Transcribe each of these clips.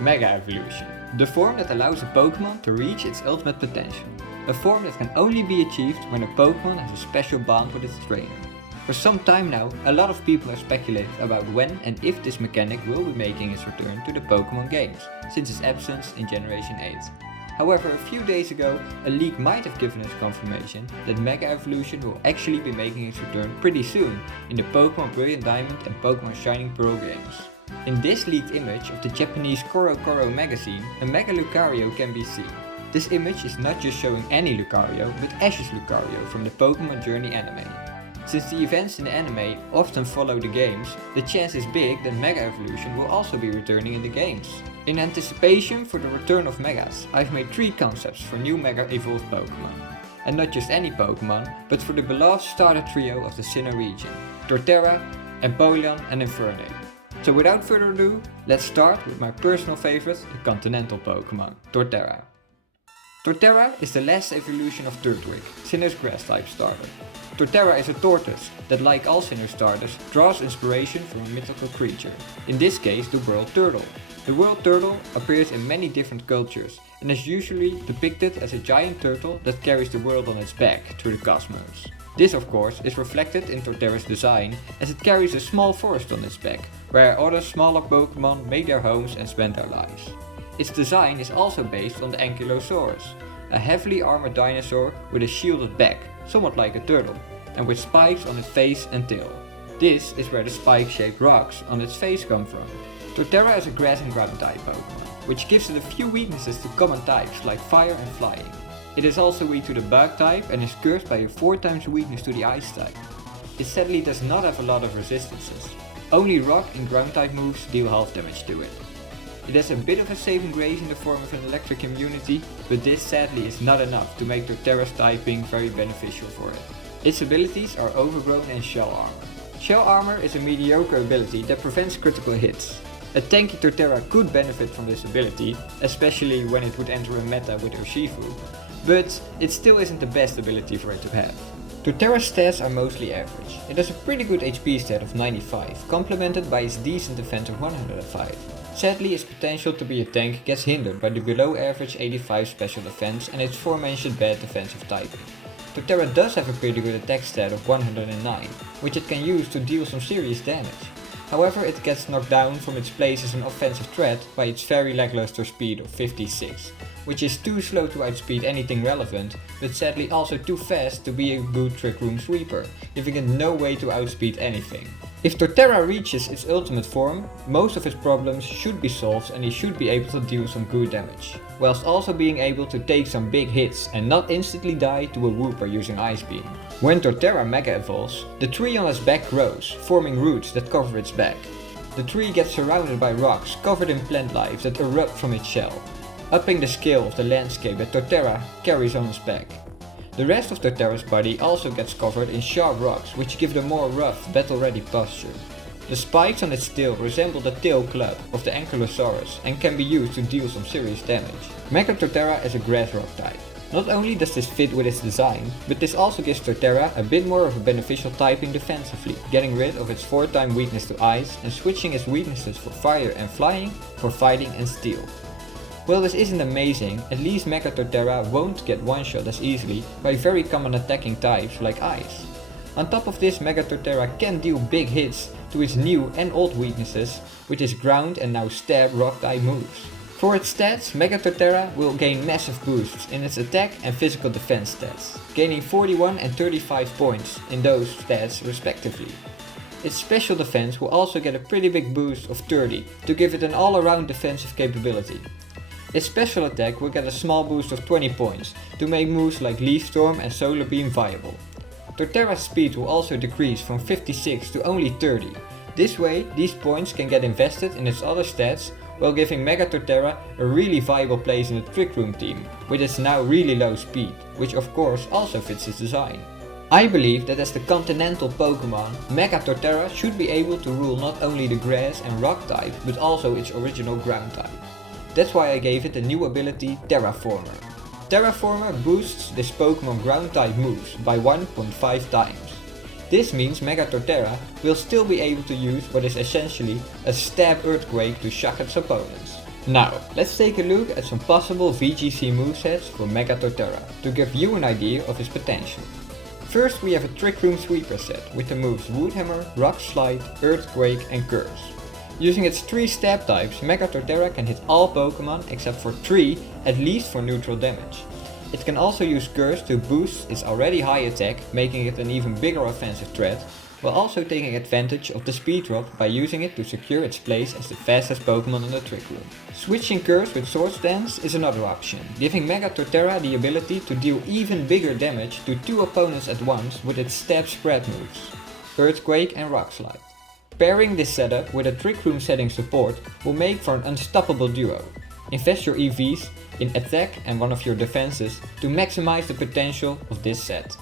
Mega Evolution, the form that allows a Pokémon to reach its ultimate potential. A form that can only be achieved when a Pokémon has a special bond with its trainer. For some time now, a lot of people have speculated about when and if this mechanic will be making its return to the Pokémon games, since its absence in Generation 8. However, a few days ago, a leak might have given us confirmation that Mega Evolution will actually be making its return pretty soon in the Pokémon Brilliant Diamond and Pokémon Shining Pearl games. In this leaked image of the Japanese Corocoro magazine, a Mega Lucario can be seen. This image is not just showing any Lucario, but Ash's Lucario from the Pokémon Journey anime. Since the events in the anime often follow the games, the chance is big that Mega Evolution will also be returning in the games. In anticipation for the return of Megas, I've made 3 concepts for new Mega Evolved Pokémon. And not just any Pokémon, but for the beloved starter trio of the Sinnoh region, Torterra, Empoleon and Infernape. So without further ado, let's start with my personal favorite, the continental Pokémon, Torterra. Torterra is the last evolution of Turtwig, Sinnoh's grass type starter. Torterra is a tortoise that, like all Sinnoh starters, draws inspiration from a mythical creature, in this case the world turtle. The world turtle appears in many different cultures and is usually depicted as a giant turtle that carries the world on its back through the cosmos. This of course is reflected in Torterra's design, as it carries a small forest on its back, where other smaller Pokémon make their homes and spend their lives. Its design is also based on the Ankylosaurus, a heavily armored dinosaur with a shielded back, somewhat like a turtle, and with spikes on its face and tail. This is where the spike-shaped rocks on its face come from. Torterra is a grass and ground type Pokémon, which gives it a few weaknesses to common types like fire and flying. It is also weak to the bug type and is cursed by a 4 times weakness to the ice type. It sadly does not have a lot of resistances. Only rock and ground type moves deal half damage to it. It has a bit of a saving grace in the form of an electric immunity, but this sadly is not enough to make Torterra's typing very beneficial for it. Its abilities are Overgrown and Shell Armor. Shell Armor is a mediocre ability that prevents critical hits. A tanky Torterra could benefit from this ability, especially when it would enter a meta with Urshifu, but it still isn't the best ability for it to have. Torterra's stats are mostly average. It has a pretty good HP stat of 95, complemented by its decent defense of 105. Sadly, its potential to be a tank gets hindered by the below average 85 special defense and its aforementioned bad defensive typing. Torterra does have a pretty good attack stat of 109, which it can use to deal some serious damage. However, it gets knocked down from its place as an offensive threat by its very lackluster speed of 56, which is too slow to outspeed anything relevant, but sadly also too fast to be a good Trick Room sweeper, giving it no way to outspeed anything. If Torterra reaches its ultimate form, most of its problems should be solved and he should be able to deal some good damage, whilst also being able to take some big hits and not instantly die to a Wooper using Ice Beam. When Torterra Mega evolves, the tree on its back grows, forming roots that cover its back. The tree gets surrounded by rocks covered in plant life that erupt from its shell, upping the scale of the landscape that Torterra carries on its back. The rest of Torterra's body also gets covered in sharp rocks, which give it a more rough, battle-ready posture. The spikes on its tail resemble the tail club of the Ankylosaurus and can be used to deal some serious damage. Mega Torterra is a grass rock type. Not only does this fit with its design, but this also gives Torterra a bit more of a beneficial typing defensively, getting rid of its 4-time weakness to ice and switching its weaknesses for fire and flying for fighting and steel. While this isn't amazing, at least Mega Torterra won't get one-shot as easily by very common attacking types like Ice. On top of this, Mega Torterra can deal big hits to its new and old weaknesses with its ground and now stab rock type moves. For its stats, Mega Torterra will gain massive boosts in its attack and physical defense stats, gaining 41 and 35 points in those stats respectively. Its special defense will also get a pretty big boost of 30 to give it an all-around defensive capability. Its special attack will get a small boost of 20 points to make moves like Leaf Storm and Solar Beam viable. Torterra's speed will also decrease from 56 to only 30. This way, these points can get invested in its other stats while giving Mega Torterra a really viable place in the Trick Room team with its now really low speed, which of course also fits its design. I believe that as the continental Pokémon, Mega Torterra should be able to rule not only the grass and rock type, but also its original ground type. That's why I gave it a new ability, Terraformer. Terraformer boosts this Pokémon ground type moves by 1.5 times. This means Mega Torterra will still be able to use what is essentially a stab earthquake to shock its opponents. Now, let's take a look at some possible VGC movesets for Mega Torterra to give you an idea of his potential. First we have a Trick Room Sweeper set with the moves Wood Hammer, Rock Slide, Earthquake and Curse. Using its 3 stab types, Mega Torterra can hit all Pokemon except for 3, at least for neutral damage. It can also use Curse to boost its already high attack, making it an even bigger offensive threat, while also taking advantage of the speed drop by using it to secure its place as the fastest Pokemon in the Trick Room. Switching Curse with Swords Dance is another option, giving Mega Torterra the ability to deal even bigger damage to 2 opponents at once with its stab spread moves, Earthquake and Rock Slide. Pairing this setup with a Trick Room setting support will make for an unstoppable duo. Invest your EVs in attack and one of your defenses to maximize the potential of this set.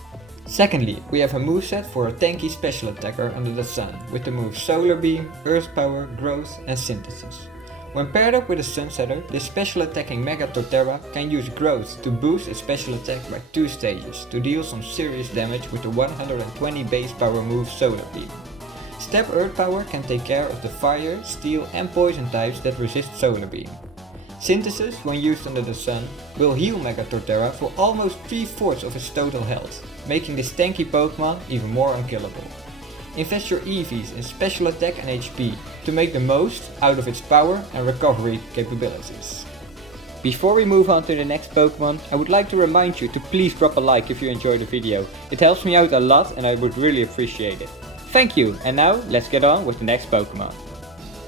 Secondly, we have a moveset for a tanky special attacker under the sun with the moves Solar Beam, Earth Power, Growth and Synthesis. When paired up with a Sunsetter, this special attacking Mega Torterra can use Growth to boost its special attack by 2 stages to deal some serious damage with the 120 base power move Solar Beam. Step Earth Power can take care of the Fire, Steel and Poison types that resist Solar Beam. Synthesis, when used under the sun, will heal Mega Torterra for almost 3/4 of its total health, making this tanky Pokemon even more unkillable. Invest your EVs in special attack and HP to make the most out of its power and recovery capabilities. Before we move on to the next Pokemon, I would like to remind you to please drop a like if you enjoyed the video. It helps me out a lot and I would really appreciate it. Thank you, and now let's get on with the next Pokemon.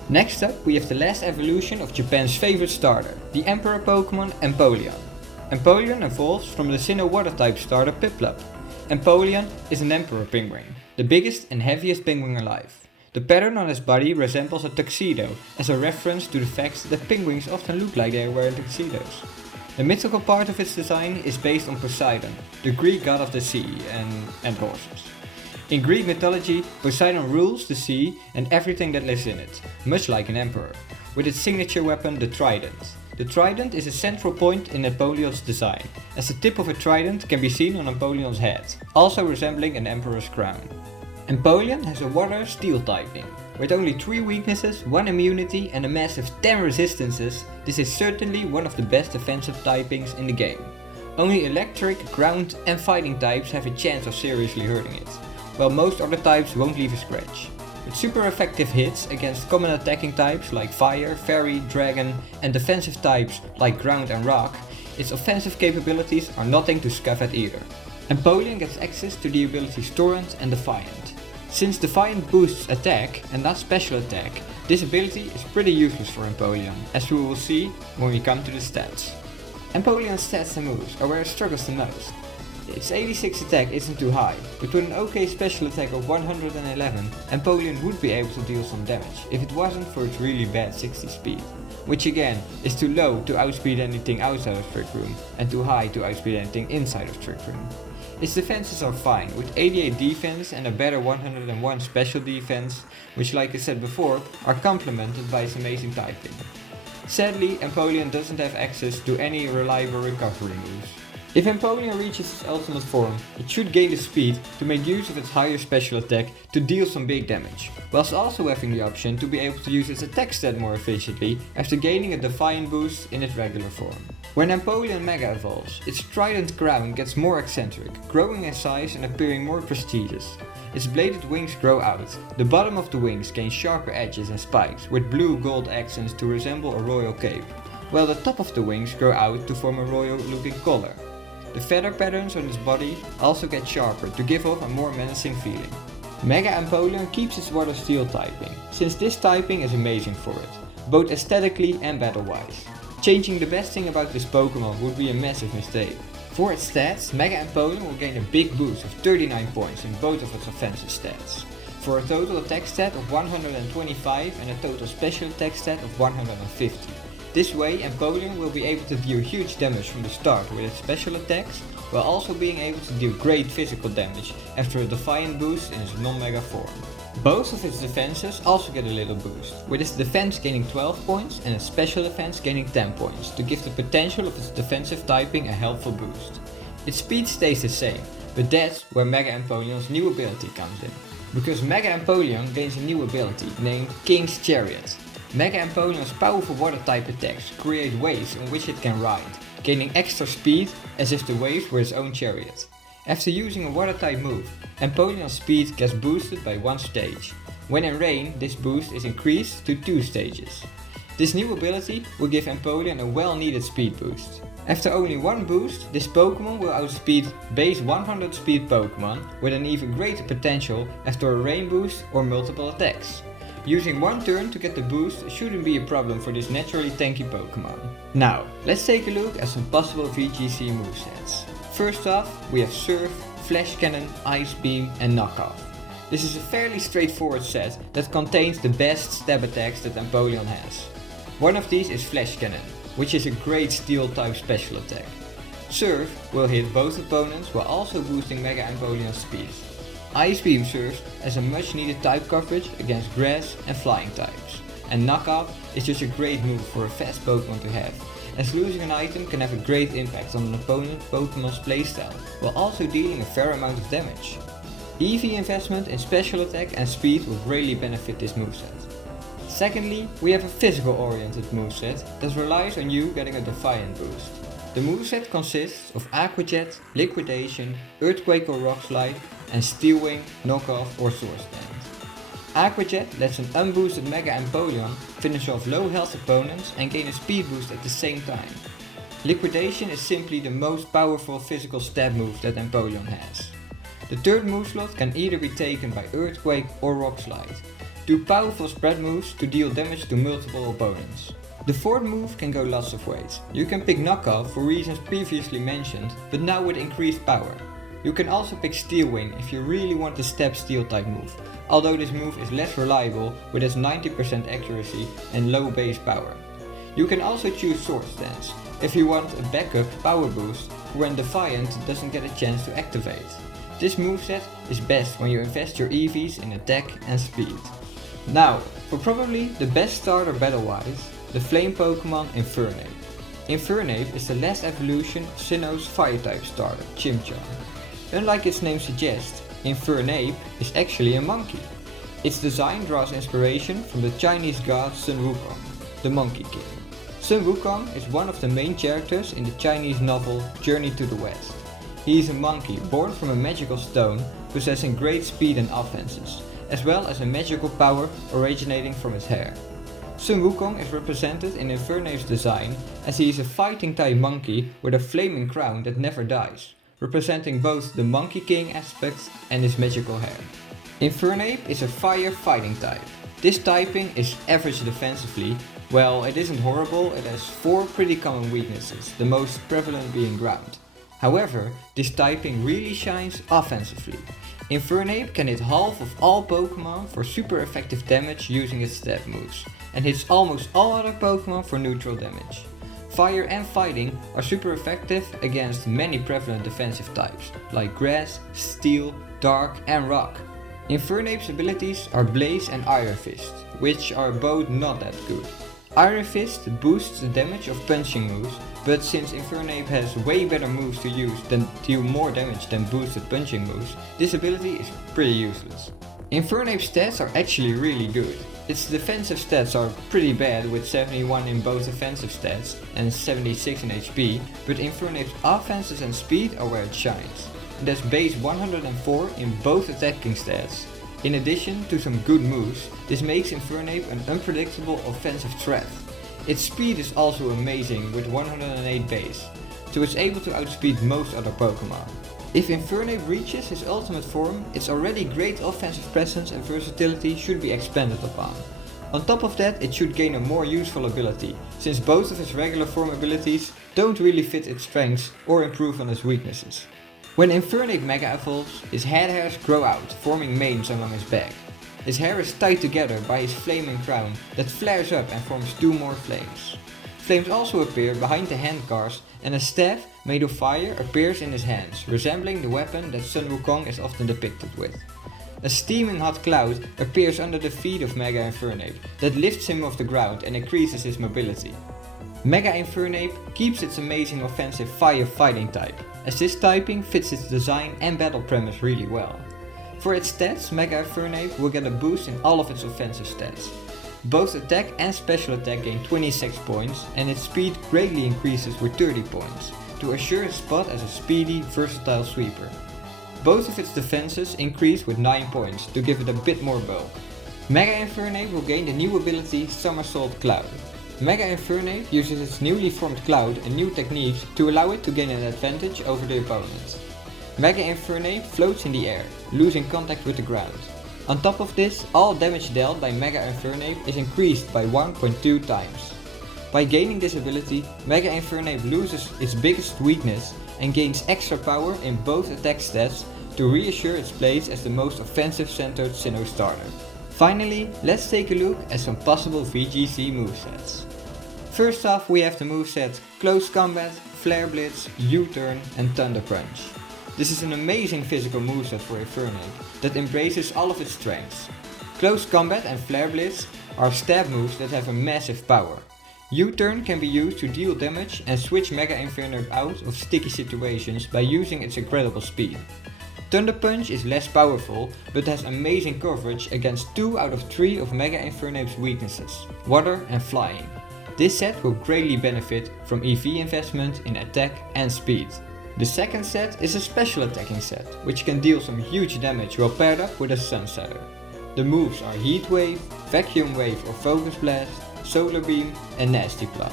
Next up we have the last evolution of Japan's favorite starter, the Emperor Pokemon Empoleon. Empoleon evolves from the Sinnoh water type starter Piplup. Empoleon is an Emperor Penguin, the biggest and heaviest penguin alive. The pattern on his body resembles a tuxedo, as a reference to the fact that penguins often look like they are wearing tuxedos. The mythical part of its design is based on Poseidon, the Greek god of the sea and horses. In Greek mythology, Poseidon rules the sea and everything that lives in it, much like an emperor, with its signature weapon the trident. The trident is a central point in Empoleon's design, as the tip of a trident can be seen on Empoleon's head, also resembling an emperor's crown. Empoleon has a water steel typing. With only 3 weaknesses, 1 immunity and a massive 10 resistances, this is certainly one of the best defensive typings in the game. Only electric, ground and fighting types have a chance of seriously hurting it, while most other types won't leave a scratch. With super effective hits against common attacking types like Fire, Fairy, Dragon and defensive types like Ground and Rock, its offensive capabilities are nothing to scoff at either. Empoleon gets access to the abilities Torrent and Defiant. Since Defiant boosts attack and not special attack, this ability is pretty useless for Empoleon, as we will see when we come to the stats. Empoleon's stats and moves are where it struggles the most. Its 86 attack isn't too high, but with an OK special attack of 111, Empoleon would be able to deal some damage if it wasn't for its really bad 60 speed, which again is too low to outspeed anything outside of Trick Room and too high to outspeed anything inside of Trick Room. Its defenses are fine, with 88 defense and a better 101 special defense, which like I said before, are complemented by its amazing typing. Sadly, Empoleon doesn't have access to any reliable recovery moves. If Empoleon reaches its ultimate form, it should gain the speed to make use of its higher special attack to deal some big damage, whilst also having the option to be able to use its attack stat more efficiently after gaining a Defiant boost in its regular form. When Empoleon Mega evolves, its trident crown gets more eccentric, growing in size and appearing more prestigious. Its bladed wings grow out, the bottom of the wings gains sharper edges and spikes with blue-gold accents to resemble a royal cape, while the top of the wings grow out to form a royal looking collar. The feather patterns on its body also get sharper to give off a more menacing feeling. Mega Empoleon keeps its water steel typing, since this typing is amazing for it, both aesthetically and battle-wise. Changing the best thing about this Pokemon would be a massive mistake. For its stats, Mega Empoleon will gain a big boost of 39 points in both of its offensive stats, for a total attack stat of 125 and a total special attack stat of 150. This way, Empoleon will be able to deal huge damage from the start with its special attacks, while also being able to deal great physical damage after a Defiant boost in its non-mega form. Both of its defenses also get a little boost, with its defense gaining 12 points and its special defense gaining 10 points to give the potential of its defensive typing a helpful boost. Its speed stays the same, but that's where Mega Empoleon's new ability comes in. Because Mega Empoleon gains a new ability named King's Chariot. Mega Empoleon's powerful water type attacks create waves on which it can ride, gaining extra speed as if the waves were its own chariot. After using a water type move, Empoleon's speed gets boosted by 1 stage. When in rain, this boost is increased to 2 stages. This new ability will give Empoleon a well needed speed boost. After only 1 boost, this Pokémon will outspeed base 100 speed Pokémon with an even greater potential after a rain boost or multiple attacks. Using 1 turn to get the boost shouldn't be a problem for this naturally tanky Pokémon. Now, let's take a look at some possible VGC movesets. First off, we have Surf, Flash Cannon, Ice Beam and Knockoff. This is a fairly straightforward set that contains the best stab attacks that Empoleon has. One of these is Flash Cannon, which is a great steel type special attack. Surf will hit both opponents while also boosting Mega Empoleon's speed. Ice Beam serves as a much needed type coverage against grass and flying types. And Knockoff is just a great move for a fast Pokemon to have, as losing an item can have a great impact on an opponent's Pokemon's playstyle, while also dealing a fair amount of damage. EV investment in special attack and speed will greatly benefit this moveset. Secondly, we have a physical oriented moveset that relies on you getting a Defiant boost. The moveset consists of Aqua Jet, Liquidation, Earthquake or Rock Slide, and Steel Wing, Knockoff or Sword Stand. Aqua Jet lets an unboosted Mega Empoleon finish off low health opponents and gain a speed boost at the same time. Liquidation is simply the most powerful physical stab move that Empoleon has. The third move slot can either be taken by Earthquake or Rock Slide, 2 powerful spread moves to deal damage to multiple opponents. The fourth move can go lots of ways. You can pick Knockoff for reasons previously mentioned, but now with increased power. You can also pick Steel Wing if you really want the stab steel type move, although this move is less reliable with its 90% accuracy and low base power. You can also choose Sword Stance if you want a backup power boost when Defiant doesn't get a chance to activate. This moveset is best when you invest your EVs in attack and speed. Now, for probably the best starter battle-wise, the flame Pokemon Infernape. Infernape is the last evolution of Sinnoh's fire-type starter, Chimchar. Unlike its name suggests, Infernape is actually a monkey. Its design draws inspiration from the Chinese god Sun Wukong, the Monkey King. Sun Wukong is one of the main characters in the Chinese novel Journey to the West. He is a monkey born from a magical stone, possessing great speed and offenses, as well as a magical power originating from his hair. Sun Wukong is represented in Infernape's design as he is a fighting type monkey with a flaming crown that never dies, representing both the Monkey King aspects and his magical hair. Infernape is a fire fighting type. This typing is average defensively. Well, it isn't horrible, it has 4 pretty common weaknesses, the most prevalent being ground. However, this typing really shines offensively. Infernape can hit half of all Pokemon for super effective damage using its stab moves, and hits almost all other Pokemon for neutral damage. Fire and fighting are super effective against many prevalent defensive types, like grass, steel, dark and rock. Infernape's abilities are Blaze and Iron Fist, which are both not that good. Iron Fist boosts the damage of punching moves, but since Infernape has way better moves to use that deal more damage than boosted punching moves, this ability is pretty useless. Infernape's stats are actually really good. Its defensive stats are pretty bad with 71 in both offensive stats and 76 in HP, but Infernape's offenses and speed are where it shines. It has base 104 in both attacking stats. In addition to some good moves, this makes Infernape an unpredictable offensive threat. Its speed is also amazing with 108 base, so it's able to outspeed most other Pokemon. If Infernape reaches his ultimate form, its already great offensive presence and versatility should be expanded upon. On top of that, it should gain a more useful ability, since both of its regular form abilities don't really fit its strengths or improve on its weaknesses. When Infernape Mega evolves, his head hairs grow out, forming manes along his back. His hair is tied together by his flaming crown that flares up and forms 2 more flames. Flames also appear behind the handcars, and a staff made of fire appears in his hands, resembling the weapon that Sun Wukong is often depicted with. A steaming hot cloud appears under the feet of Mega Infernape that lifts him off the ground and increases his mobility. Mega Infernape keeps its amazing offensive fire fighting type, as this typing fits its design and battle premise really well. For its stats, Mega Infernape will get a boost in all of its offensive stats. Both attack and special attack gain 26 points and its speed greatly increases with 30 points, to assure its spot as a speedy, versatile sweeper. Both of its defenses increase with 9 points to give it a bit more bulk. Mega Infernape will gain the new ability Somersault Cloud. Mega Infernape uses its newly formed cloud and new techniques to allow it to gain an advantage over the opponent. Mega Infernape floats in the air, losing contact with the ground. On top of this, all damage dealt by Mega Infernape is increased by 1.2 times. By gaining this ability, Mega Infernape loses its biggest weakness and gains extra power in both attack stats to reassure its place as the most offensive-centered Sinnoh starter. Finally, let's take a look at some possible VGC movesets. First off, we have the moveset Close Combat, Flare Blitz, U-Turn and Thunder Punch. This is an amazing physical moveset for Infernape that embraces all of its strengths. Close Combat and Flare Blitz are stab moves that have a massive power. U-Turn can be used to deal damage and switch Mega Infernape out of sticky situations by using its incredible speed. Thunder Punch is less powerful, but has amazing coverage against 2 out of 3 of Mega Infernape's weaknesses, water and flying. This set will greatly benefit from EV investment in attack and speed. The second set is a special attacking set, which can deal some huge damage while paired up with a Sunsetter. The moves are Heat Wave, Vacuum Wave or Focus Blast, Solar Beam and Nasty Plot.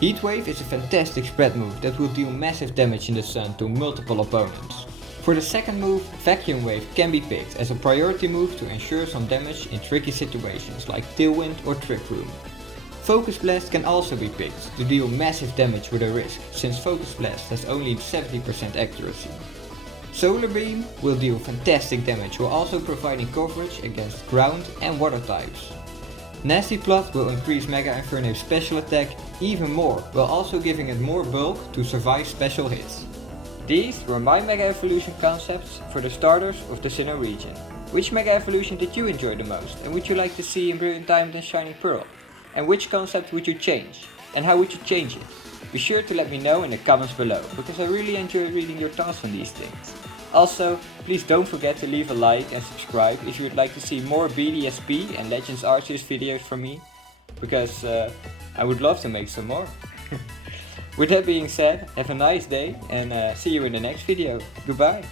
Heat Wave is a fantastic spread move that will deal massive damage in the sun to multiple opponents. For the second move, Vacuum Wave can be picked as a priority move to ensure some damage in tricky situations like Tailwind or Trick Room. Focus Blast can also be picked to deal massive damage with a risk, since Focus Blast has only 70% accuracy. Solar Beam will deal fantastic damage while also providing coverage against ground and water types. Nasty Plot will increase Mega Infernape's special attack even more, while also giving it more bulk to survive special hits. These were my Mega Evolution concepts for the starters of the Sinnoh region. Which Mega Evolution did you enjoy the most and would you like to see in Brilliant Diamond and Shining Pearl? And which concept would you change? And how would you change it? Be sure to let me know in the comments below, because I really enjoy reading your thoughts on these things. Also, please don't forget to leave a like and subscribe if you would like to see more BDSP and Legends Arceus videos from me, because I would love to make some more. With that being said, have a nice day and see you in the next video. Goodbye!